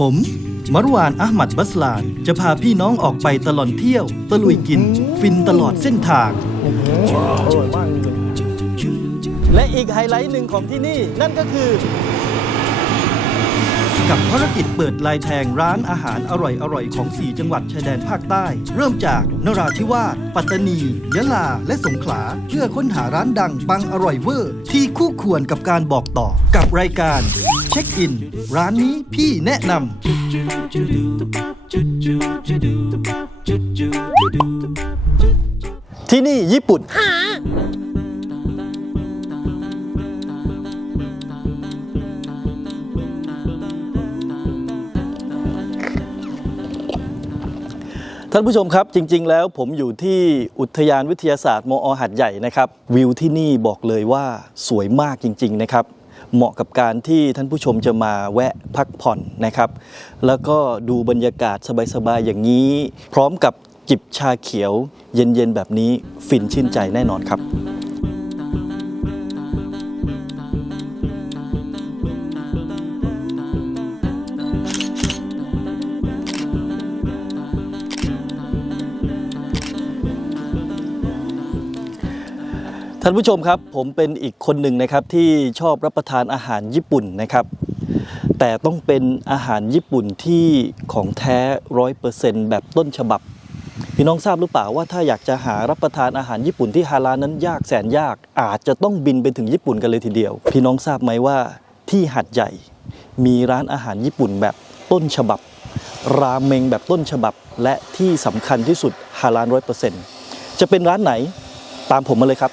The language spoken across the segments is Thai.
ผมมารวานอาหมัดบัสลานจะพาพี่น้องออกไปตลอดเที่ยว ตะลุยกิน ฟินตลอดเส้นทาง อร่อยมากจริงและอีกไฮไลท์หนึ่งของที่นี่ นั่นก็คือ กับภารกิจเปิดลายแทงร้านอาหารอร่อยๆ ของ 4 จังหวัดชายแดนภาคใต้ เริ่มจากนราธิวาส ปัตตานี ยะลา และสงขลา เพื่อค้นหาร้านดัง ปังอร่อยเวอร์ ที่คู่ควรกับการบอกต่อกับรายการ เช็คอิน ร้านนี้พี่แนะนำ ที่นี่ญี่ปุ่น ท่านผู้ชมครับจริง ๆ แล้วผมอยู่ที่อุทยานวิทยาศาสตร์มอหัดใหญ่นะครับ วิวที่นี่บอกเลยว่าสวยมากจริง ๆ นะครับ เหมาะกับการที่ท่านผู้ชมจะมาแวะพักผ่อนนะครับ แล้วก็ดูบรรยากาศสบายๆอย่างนี้ พร้อมกับจิบชาเขียวเย็นๆแบบนี้ฟินชื่นใจแน่นอนครับานผู้ชมครับผมเป็นอีกคนหนึ่งนะครับที่ชอบรับประทานอาหารญี่ปุ่นนะครับ แต่ต้องเป็นอาหารญี่ปุ่นที่ของแท้ร้อยเปอร์เซ็นต์แบบต้นฉบับ พี่น้องทราบหรือเปล่าว่าถ้าอยากจะหารับประทานอาหารญี่ปุ่นที่ฮาลาลนั้นยากแสนยาก อาจจะต้องบินไปถึงญี่ปุ่นกันเลยทีเดียว พี่น้องทราบไหมว่าที่หัดใหญ่ มีร้านอาหารญี่ปุ่นแบบต้นฉบับ ราเมงแบบต้นฉบับ และที่สำคัญที่สุดฮาลาลร้อยเปอร์เซ็นต์จะเป็นร้านไหนตามผมมาเลยครับ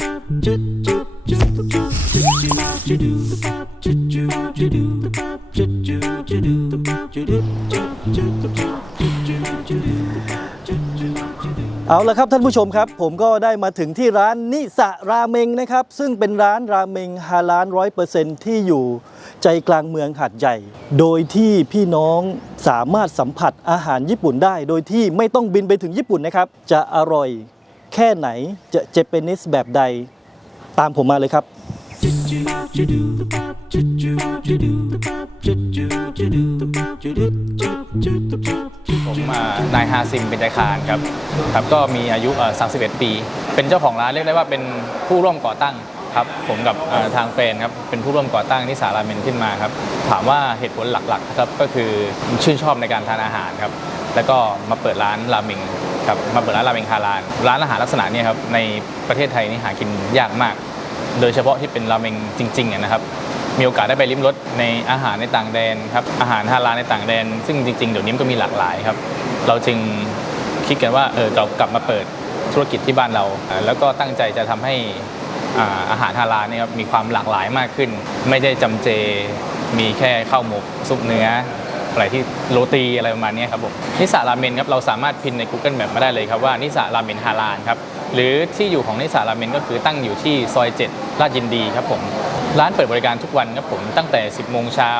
เอาละครับท่านผู้ชมครับ ผมก็ได้มาถึงที่ร้านนิสะราเมงนะครับ ซึ่งเป็นร้านราเมงฮาลาลร้อยเปอร์เซ็นที่อยู่ใจกลางเมืองหาดใหญ่ โดยที่พี่น้องสามารถสัมผัสอาหารญี่ปุ่นได้ โดยที่ไม่ต้องบินไปถึงญี่ปุ่นนะครับ จะอร่อยแค่ไหนจะเจเปนิสแบบใด ตามผมมาเลยครับ ผมอ่านายฮาซิมเป็นใจคารครับครับ ก็มีอายุเอ่อ31 ปี เป็นเจ้าของร้านเรียกได้ว่าเป็นผู้ร่วมก่อตั้งครับ ผมกับเอ่อทางแฟนครับเป็นผู้ร่วมก่อตั้งนิสาราเมนขึ้นมาครับ ถามว่าเหตุผลหลักๆครับก็คือชื่นชอบในการทานอาหารครับ แล้วก็มาเปิดร้านราเมงครับมาเปิดร้านราเมงฮาลาลร้านอาหารลักษณะเนี้ครับในประเทศไทยนี่หากินยากมาก โดยเฉพาะที่เป็นราเมงจริงๆอะนะครับ มีโอกาสได้ไปลิ้มรสในอาหารในต่างแดนครับอาหารฮาลาลในต่างแดน ซึ่งจริง ๆ เดี๋ยวนี้มันก็มีหลากหลายครับ เราจึงคิดกันว่าเออเรากลับมาเปิดธุรกิจที่บ้านเรา แล้วก็ตั้งใจจะทำให้อาหารฮาลาลเนี่ยครับมีความหลากหลายมากขึ้น ไม่ได้จำเจมีแค่ข้าวหมกซุปเนื้ออะไรที่โรตีอะไรประมาณนี้ครับผมนิสาราเมนครับเราสามารถพิมพ์ใน Google Map มาได้เลยครับว่านิสาราเมนฮาลาลครับหรือที่อยู่ของนิสาราเมนก็คือตั้งอยู่ที่ซอย7ลาดยินดีครับผม ร้านเปิดบริการทุกวันครับผมตั้งแต่ 10 โมงเช้า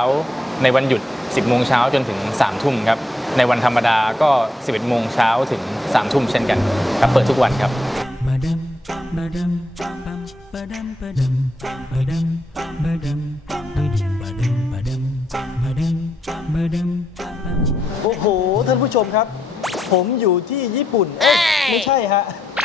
ในวันหยุด 10 โมงเช้าจนถึง 3 ทุ่มครับ ในวันธรรมดาก็ 11 โมงเช้าถึง 3 ทุ่มเช่นกันครับเปิดทุกวันครับโอ้โห ท่านผู้ชมครับ ผมอยู่ที่ญี่ปุ่น เอ๊ะ ไม่ใช่ฮะ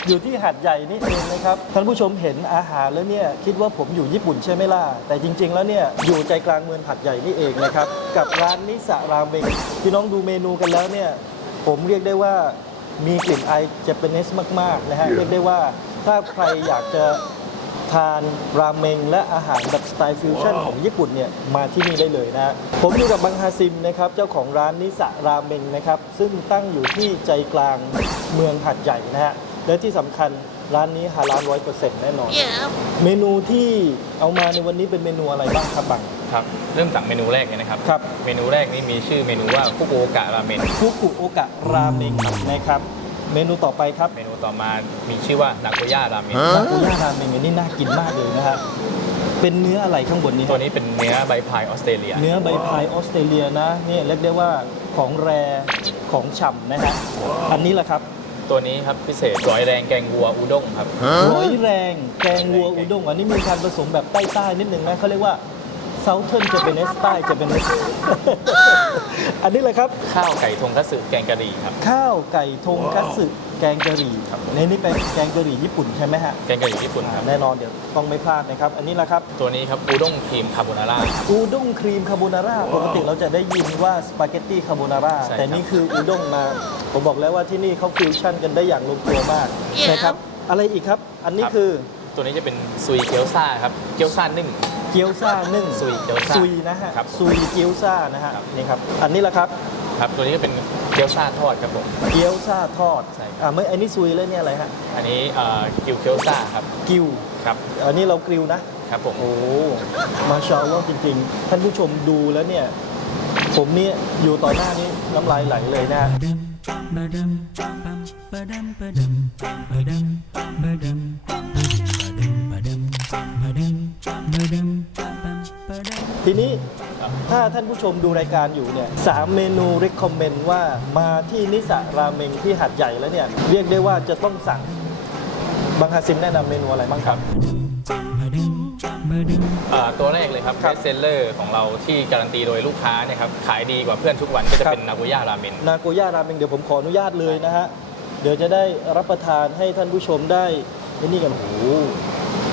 อยู่ที่หัดใหญ่นี่เองนะครับท่านผู้ชมเห็นอาหารแล้วเนี่ยคิดว่าผมอยู่ญี่ปุ่นใช่ไหมล่ะแต่จริง ๆ แล้วเนี่ยอยู่ใจกลางเมืองหัดใหญ่นี่เองนะครับกับร้านนิสะราเมงพี่น้องดูเมนูกันแล้วเนี่ยผมเรียกได้ว่ามีกลิ่นไอายเจแปนิสมากๆนะฮะเรียกได้ว่าถ้าใครอยากจะทานราเมงและอาหารแบบสไตล์ฟิวชั่นของญี่ปุ่นเนี่ยมาที่นี่ได้เลยนะฮะผมอยู่กับบังฮาซิมนะครับเจ้าของร้านนิสะราเมงนะครับซึ่งตั้งอยู่ที่ใจกลางเมืองหัดใหญ่นะฮะ และที่สำคัญร้านนี้ฮาลาลร้อยเปอร์เซ็นต์แน่นอน เมนูที่เอามาในวันนี้เป็นเมนูอะไรบ้างครับบัง ครับ เริ่มจากเมนูแรกเลยนะครับ ครับ เมนูแรกนี้มีชื่อเมนูว่าฟุกุโอกะราเมน ฟุกุโอกะราเมงนะครับ เมนูต่อไปครับเมนูต่อมามีชื่อว่านาโกย่าราเมน นากุย่าราเมงอันนี้น่ากินมากเลยนะฮะเป็นเนื้ออะไรข้างบนนี้ตัวนี้เป็นเนื้อใบพายออสเตรเลีย เนื้อใบพายออสเตรเลียนะนี่เรียกได้ว่าของแรของฉ่ำนะฮะอันนี้แหละครับ ตัวนี้ครับพิเศษร้อยแรงแกงวัวอุด้งครับ ร้อยแรง แกงวัวอุด้งอันนี้มีการผสมแบบใต้ๆนิดหนึ่งนะเขาเรียกว่า Southern Japanese ใต้ Japanese อันนี้เลยครับ ข้าวไก่ทงคัตสึแกงกะหรี่ครับ ข้าวไก่ทงคัตสึแกงกะหรี่ครับ ในนี้เป็นแกงกะหรี่ญี่ปุ่นใช่ไหมฮะแกงกะหรี่ญี่ปุ่นครับ แน่นอนเดี๋ยวต้องไม่พลาดนะครับ อันนี้แหละครับ ตัวนี้ครับอุด้งครีมคาโบนาร่า อูด้งครีมคาโบนาร่าปกติเราจะได้ยินว่าสปาเกตตี้คาโบนาร่าใช่ครับ แต่นี่คืออูด้งมา ผมบอกแล้วว่าที่นี่เขาฟิวชั่นกันได้อย่างลงตัวมากนะครับ อะไรอีกครับ อันนี้คือ ตัวนี้จะเป็นซุยเกี๊ยวซ่าครับ เกี๊ยวซ่านึ่งเกี๊ยวซ่านึ่งซุยเกี๊ยวซ่าซุยนะฮะครับซุยเกี๊ยวซ่านะฮะครับ นี่ครับอันนี้แหละครับครับตัวนี้ก็เป็นเกี๊ยวซ่าทอดครับผม เกี๊ยวซ่าทอดใช่ครับ อ่าไม่อันนี้ซุยแล้วเนี่ยอะไรฮะอันนี้เอ่อกิวเกี๊ยวซ่าครับกิวครับอันนี้เรากริวนะ ครับผม โอ้มาชาอัลลอฮ์จริงๆ ท่านผู้ชมดูแล้วเนี่ย ผมเนี่ยอยู่ต่อหน้านี้น้ำลายไหลเลยนะฮะ Ba-dum, ba-dum, bum, ba-dum, ba-dum, ba-dum, ba-dum, ba-dum, ba-dum, ba-dum, ba-dum, bum, ba-dum. ทีนี้ครับถ้าท่านผู้ชมดูรายการอยู่เนี่ยสามเมนู recommend ว่ามาที่นิสะราเมงที่หัดใหญ่แล้วเนี่ย เรียกได้ว่าจะต้องสั่งบางฮาซิมแนะนำเมนูอะไรบ้างครับ Ba-dum, ba-dum, เอ่อตัวแรกเลยครับครับเบสเซลเลอร์ของเราที่การันตีโดยลูกค้าเนี่ยครับขายดีกว่าเพื่อนทุกวันก็จะครับ เป็นนาโกย่าราเมน นาโกย่าราเมงเดี๋ยวผมขออนุญาตเลยนะฮะ เดี๋ยวจะได้รับประทานให้ท่านผู้ชมได้ไอ้นี่กันโอ้โห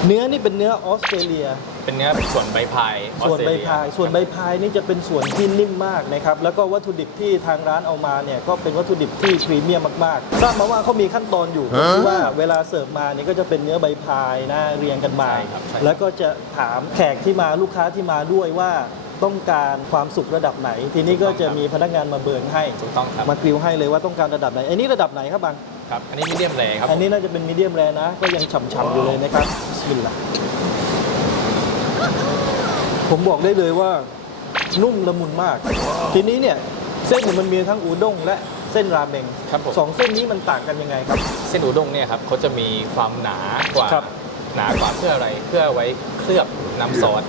เนื้อนี่เป็นเนื้อออสเตรเลีย เป็นเนื้อส่วนใบพายออส่วนสเตรใบเลียพาย ส่วนใบพายนี่จะเป็นส่วนที่นิ่มมากนะครับ แล้วก็วัตถุดิบที่ทางร้านเอามาเนี่ยก็เป็นวัตถุดิบที่พรีเมียมมากๆ ทราบมาว่าเขามีขั้นตอนอยู่ที่ว่าเวลาเสิร์ฟมาเนี่ยก็จะเป็นเนื้อใบพายนะเรียงกันมา ใช่ครับใช่ แล้วก็จะถามแขกที่มาลูกค้าที่มาด้วยว่าต้องการความสุขระดับไหน ทีนี้ก็จะมีพนักงานมาเบิร์นให้ ถูกต้องครับ มากริวให้เลยว่าต้องการระดับไหนอันนี้ระดับไหนครับบัง ครับ อันนี้มีเดียมแรครับอันนี้น่าจะเป็นมีเดียมแรนะ ก็ยังฉ่ำๆอยู่เลยนะครับบิสมิลลาห์ผมบอกได้เลยว่านุ่มละมุนมาก ทีนี้เนี่ยเส้นเนี่ยมันมีทั้งอูด้งและเส้นราเมงครับผมสองเส้นนี้มันต่างกันยังไงครับ เส้นอุด้งเนี่ยครับเขาจะมีความหนากว่าครับหนากว่าเพื่ออะไรเพื่อไว้เคลือบน้ำซอส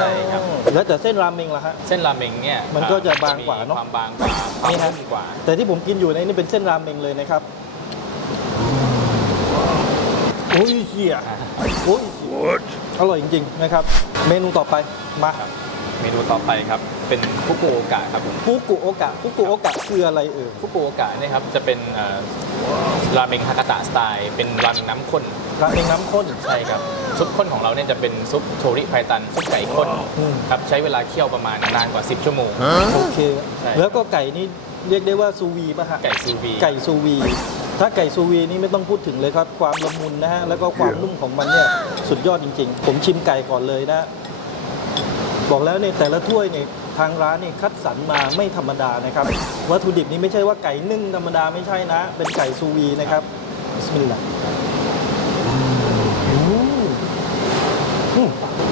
ใช่ครับแล้วแต่เส้นราเมงล่ะฮะเส้นราเมงเนี่ยมันก็จะบางกว่าเนอะมีความบางกว่าความนี่ฮะนุ่มกว่า แต่ที่ผมกินอยู่ในนี่เป็นเส้นราเมงเลยนะครับ โอ้ยเหี้ยโอ้ยเหี้ยอร่อยจริง ๆ นะครับ เมนูต่อไปมาครับเมนูต่อไปครับ เป็นฟุกุโอกะครับผมฟุกุโอกะฟุกุโอกะคืออะไรเอ่ยฟุกุโอกะเนี่ยครับจะเป็นเอ่อราเมงฮากาตะสไตล์เป็นราเมงน้ำข้นราเมงน้ำข้นใช่ครับซุปข้นของเราเนี่ยจะเป็นซุปโทริไพตันซุปไก่ข้นอืมครับใช้เวลาเคี่ยวประมาณนานกว่า 10 ชั่วโมงโอเคใช่แล้วก็ไก่นี่เรียกได้ว่าซูวีป่ะฮะไก่ซูวีไก่ซูวี ถ้าไก่ซูวีนี่ไม่ต้องพูดถึงเลยครับ ความละมุนนะฮะ แล้วก็ความนุ่มของมันเนี่ยสุดยอดจริง ๆ ผมชิมไก่ก่อนเลยนะ บอกแล้วเนี่ยแต่ละถ้วยเนี่ยทางร้านนี่คัดสรรมาไม่ธรรมดานะครับวัตถุดิบนี่ไม่ใช่ว่าไก่นึ่งธรรมดาไม่ใช่นะ เป็นไก่ซูวีนะครับบิสมิลลาห์อืมอืม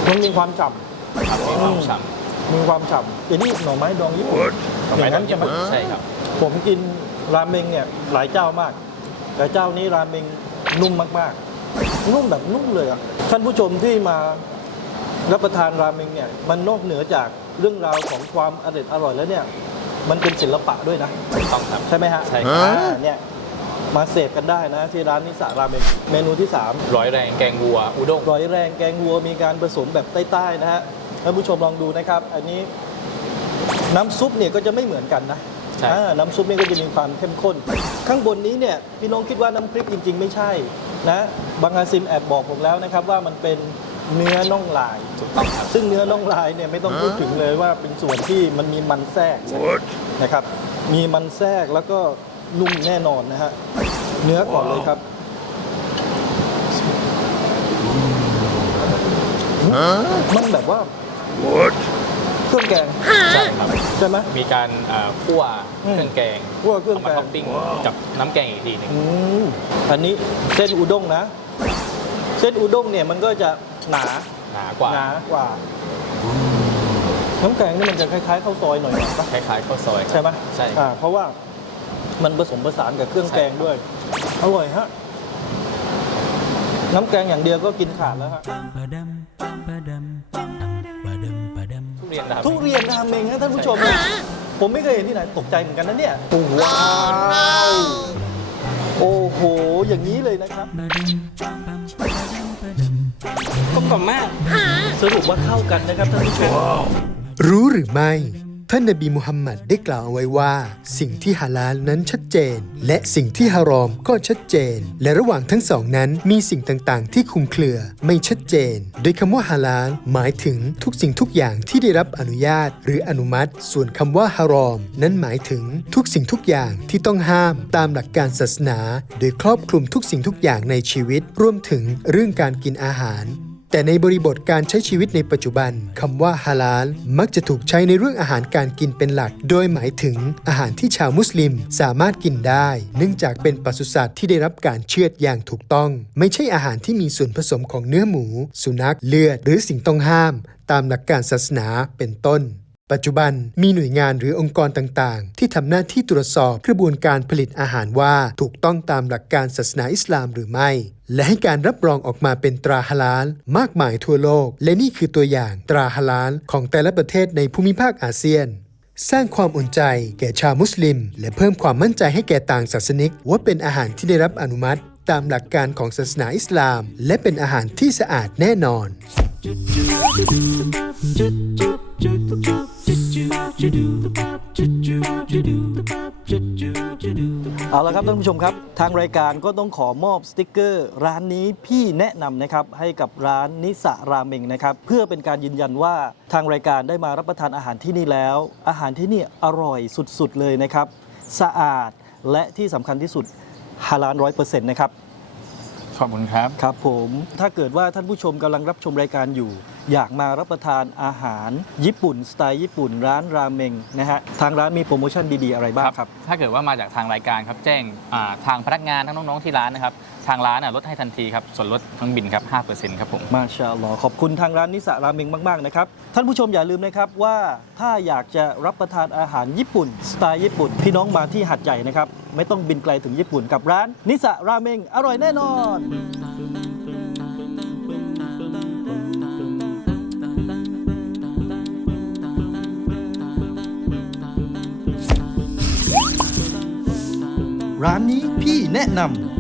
มันมีความฉ่ำครับมีความฉ่มีความฉ่ำอันนี้หน่อไม้ดองญี่ปุ่นำอย่างนั้นใช่ใช่ไหมใช่ครับ ผมกินราเมงเนี่ยหลายเจ้ามาก แต่เจ้านี้ราเมงนุ่มมากๆ นุ่มแบบนุ่มเลยอะท่านผู้ชมที่มารับประทานราเมงเนี่ยมันนอกเหนือจากเรื่องราวของความอร่อยอร่อยแล้วเนี่ยมันเป็นศิลปะด้วยนะถูกต้องครับใช่ไหมฮะใช่ครับ อ่าเนี่ยมาเสพกันได้นะ ที่ร้านนิสาราเมงเมนูที่ 3 ร้อยแรงแกงวัว อุด้งร้อยแรงแกงวัวมีการผสมแบบใต้ๆนะฮะท่านผู้ชมลองดูนะครับ อันนี้น้ำซุปเนี่ยก็จะไม่เหมือนกันนะ ใช่ อ่าน้ำซุปเนี่ยก็จะมีความเข้มข้น ข้างบนนี้เนี่ยพี่น้องคิดว่าน้ำพริกจริง ๆ ไม่ใช่นะบางอาซิมแอบบอกผมแล้วนะครับว่ามันเป็นเนื้อน่องลาย ถูกต้องครับ ซึ่งเนื้อน่องลายเนี่ยไม่ต้องพูดถึงเลยว่าเป็นส่วนที่มันมีมันแทรกนะครับ มีมันแทรกแล้วก็นุ่มแน่นอนนะฮะเนื้อก่อนเลยครับ มันแบบว่า เครื่องแกง ใช่ครับ ใช่ไหม มีการเอ่อคั่วอืมเครื่องแกงคั่วเครื่องเอามาแกงท็อปปิ้งกับน้ำแกงอีกทีหนึงอืมอันนี้เส้นอุด้งนะ เส้นอุด้งเนี่ยมันก็จะหนาหนากว่าหนากว่าน้ำแกงนี่มันจะคล้ายๆข้าวซอยหน่อยๆปะคล้ายๆข้าวซอยครับ ใช่ไหมใช่อ่าเพราะว่ามันผสมผสานกับเครื่องแกงด้วย อร่อยฮะ น้ำแกงอย่างเดียวก็กินขาดแล้วฮะ Ba-dum, ba-dum, ba-dum, ba-dum. ทุ เรียนดาวทุเรียนราเมงนะท่านผู้ชมนะผมไม่เคยเห็นที่ไหนตกใจเหมือนกันนะเนี่ยว้าวโอ้โห อย่างนี้เลยนะครับกลมกล่อมมาก สรุปว่าเข้ากันนะครับท่านผู้ชม รู้หรือไม่ ท่านนบีมุฮัมมัดได้กล่าวเอาไว้ว่า สิ่งที่ฮาลาลนั้นชัดเจน และสิ่งที่ฮารอมก็ชัดเจน และระหว่างทั้งสองนั้นมีสิ่งต่างๆ ที่คลุมเครือไม่ชัดเจน โดยคำว่าฮาลาลหมายถึงทุกสิ่งทุกอย่างที่ได้รับอนุญาต หรืออนุมัติ ส่วนคำว่าฮารอม นั้นหมายถึงทุกสิ่งทุกอย่างที่ต้องห้ามตามหลักการศาสนา โดยครอบคลุมทุกสิ่งทุกอย่างในชีวิต รวมถึงเรื่องการกินอาหาร แต่ในบริบทการใช้ชีวิตในปัจจุบันคำว่าฮาลาลมักจะถูกใช้ในเรื่องอาหารการกินเป็นหลัก โดยหมายถึงอาหารที่ชาวมุสลิมสามารถกินได้ เนื่องจากเป็นปศุสัตว์ที่ได้รับการเชือดอย่างถูกต้อง ไม่ใช่อาหารที่มีส่วนผสมของเนื้อหมู สุนัขเลือด หรือสิ่งต้องห้าม ตามหลักการศาสนาเป็นต้น ปัจจุบันมีหน่วยงานหรือองค์กรต่างๆ ที่ทำหน้าที่ตรวจสอบกระบวนการผลิตอาหารว่าถูกต้องตามหลักการศาสนาอิสลามหรือไม่ และให้การรับรองออกมาเป็นตราฮาลาลมากมายทั่วโลก และนี่คือตัวอย่างตราฮาลาลของแต่ละประเทศในภูมิภาคอาเซียน สร้างความอุ่นใจแก่ชาวมุสลิม และเพิ่มความมั่นใจให้แก่ต่างศาสนิก ว่าเป็นอาหารที่ได้รับอนุมัติ ตามหลักการของศาสนาอิสลาม และเป็นอาหารที่สะอาดแน่นอน เอาละครับท่านผู้ชมครับ ทางรายการก็ต้องขอมอบสติกเกอร์ ร้านนี้พี่แนะนำนะครับให้กับร้านนิสะราเมงนะครับเพื่อเป็นการยืนยันว่าทางรายการได้มารับประทานอาหารที่นี่แล้ว อาหารที่นี่อร่อยสุดๆเลยนะครับ สะอาดและที่สำคัญที่สุดฮาลาลร้อยเปอร์เซ็นต์นะครับ ขอบคุณครับ ครับผมถ้าเกิดว่าท่านผู้ชมกำลังรับชมรายการอยู่อยากมารับประทานอาหารญี่ปุ่นสไตล์ญี่ปุ่นร้านราเมงนะฮะทางร้านมีโปรโมชั่นดีๆอะไรบ้างครับ ถ้าเกิดว่ามาจากทางรายการครับแจ้งอ่าทางพนักงานทั้งน้องๆที่ร้านนะครับทางร้านน่ะลดให้ทันทีครับส่วนลดทั้งบินครับ5%ครับผม มาชาอัลลอฮ์ขอบคุณทางร้านนิสะราเมงมาก ๆ นะครับ ท่านผู้ชมอย่าลืมนะครับว่าถ้าอยากจะรับประทานอาหารญี่ปุ่น สไตล์ญี่ปุ่น พี่น้องมาที่หัดใหญ่นะครับ ไม่ต้องบินไกลถึงญี่ปุ่นกับร้านนิสะราเมงอร่อยแน่นอนร้านนี้ พี่แนะนำ